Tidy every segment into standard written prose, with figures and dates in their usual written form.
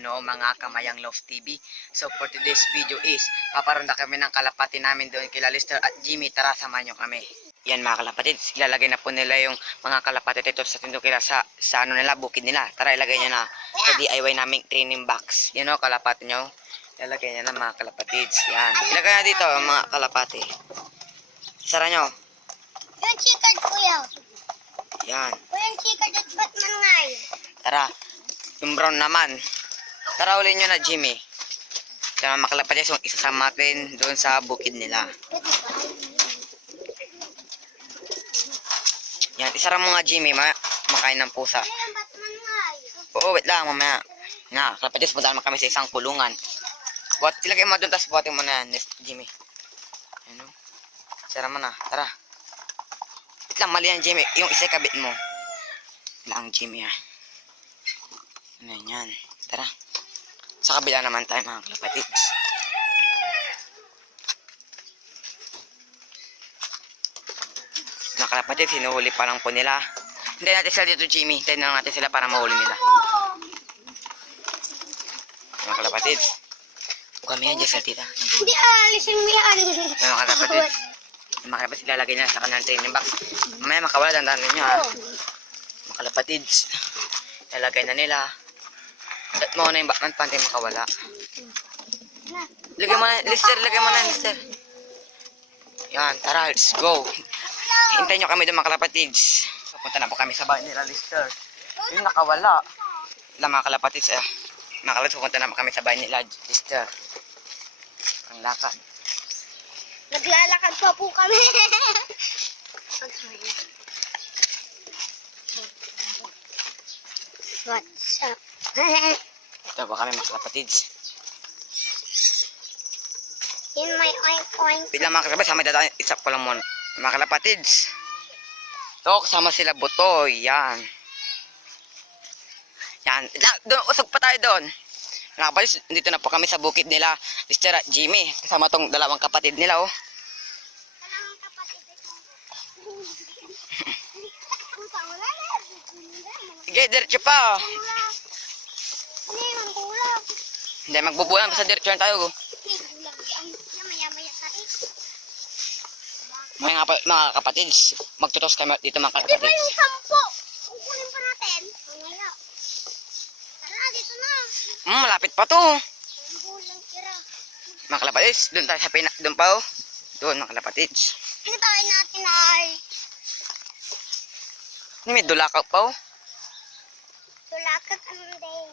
no mga kamayang Love TV. So for today's video is paparonda kami ng kalapati namin doon kila Lister at Jimmy. Tara, samahan nyo kami. Yan mga kalapatid, ilalagay na po nila yung mga kalapati ito sa tindukila sa ano nila, bukid nila. Tara, ilagay nyo na sa DIY naming training box. Yan o, kalapati nyo. Ilalagay nyo na mga kalapatids. Yan, ilagay na dito mga kalapati. Sara nyo. Yung chikard kuya. Yan. Kuya yung chikard at Batman ngay. Tara, yung brown naman. Tara, uli nyo na Jimmy. Kaya mga kalapatids, yung isasama natin doon sa bukid nila. Yan, isara mo nga Jimmy, makain ng pusa. Kuya yung Batman ngay. Oo, wait lang, mamaya. Nga, kalapatids, punta naman kami sa isang kulungan. Buat, ilagay mo doon, tapos buhatin mo na yan, Jimmy. Ano? Isara mo na, tara. Wait lang, mali yan Jimmy, yung isa kabit mo. Lang Jimmy ha. Ano yan, tara. Sa kabila naman tayo mga kalapatids. Mga kalapatids, hinuhuli pa lang po nila. Hindi natin sila dito Jimmy, hintayin na lang natin sila para mahuli nila. Mga kalapatids, kami yan dyan sa tita. Hindi alisin mo yan. Mga kalapatids, mga kalapatids, lalagay nila sa kanilang training box. Mamaya makawala, dandahan nyo ha. Mga kalapatids, lalagay na nila. At mo na yung Batman pantay makawala. Lagay mo na, Lister, lagay mo na, Lister. Yan, tara, let's go. Hintayin nyo kami doon mga kalapatids. Punta na po kami sa bahay nila, Lister. Yung nakawala. Wala mga kalapatids, mga kalapatids, punta na po kami sa bahay nila, Lister. Ang lakad. Naglalakad pa po kami. What's up? Ito po kami mga kalapatids. In my oink. Biglang mga kalapatids, may dadaan, isa ko lang muna. Mga kalapatids. Ito, kasama sila Butoy. Yan. Yan. Doon, usog pa tayo doon. Mga kalapatids, dito na po kami sa bukid nila, Lister at Jimmy. Kasama tong dalawang kapatid nila, oh. Dalawang kapatid ito. Sige, diretso pa. Ano yung kulang? Hindi, magbubulan. Basta diretso na tayo. Maya-maya tayo. Mga kapatids, magtutos kami dito mga Di ba kapatids. yung 10? Kukunin pa natin. Mamaya. Tara, dito na. Malapit pa to. Ang bulang tira. Mga kapatids, doon tayo sa doon pa, oh. Doon mga kapatids. Hintayin natin ay May dulakaw pa, oh. tulakag ang day.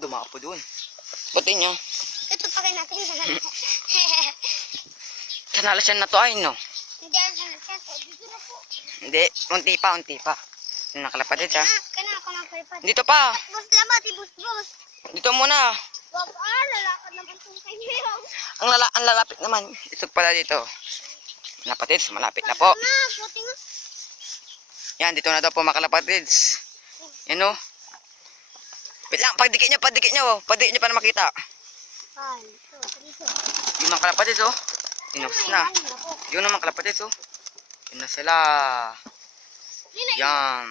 Dumaka po doon. Buti nyo. Ito pa rin natin. Kanalasyan na to ay, no? Hindi ang sanasyan. Dito na po. Hindi, unti pa. Mga kapatids, ha. Kana ako magpalipad. Dito pa. Bus labat, bus. Dito muna. Wag lalakad naman itong kayo. Ang lalapit naman. Isog pala dito. Mga kapatids, malapit na po. Puti nga. Yan, dito na daw po mga kalapatids. Yan, oh. Wait lang, pagdikit nyo. Pagdikit nyo para makita. Ay, ito. Yung mga kalapatids, oh. Tinukos na. Yun ang mga kalapatids, oh. Yun na sila. Yan.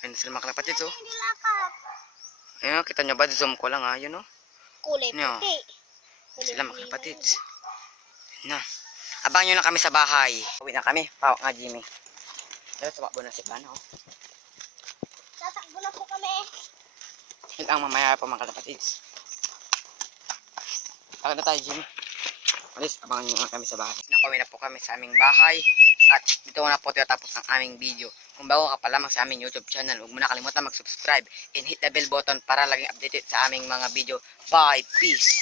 Yun na sila mga kalapatids, oh. Hindi lakad. Ayun, kita nyo ba? Zoom ko lang, ha. Yun, oh. Kulay Yan. puti. Sila mga kalapatids. Yun na. Abangan nyo lang kami sa bahay. Uwi na kami. Pawak nga, Jimmy. Dito, tumakbo na si Plano, oh. Tatakbo na po kami. Yun ang mamaya po mga kalapatids. Bakit na tayo, Jimmy? Alis, abangan nyo lang kami sa bahay. Nakauwi na po kami sa aming bahay. At dito na po tinatapos ang aming video. Kung bago ka pa lamang sa aming YouTube channel, huwag mo na kalimutan mag-subscribe and hit the bell button para laging updated sa aming mga video. Bye! Peace!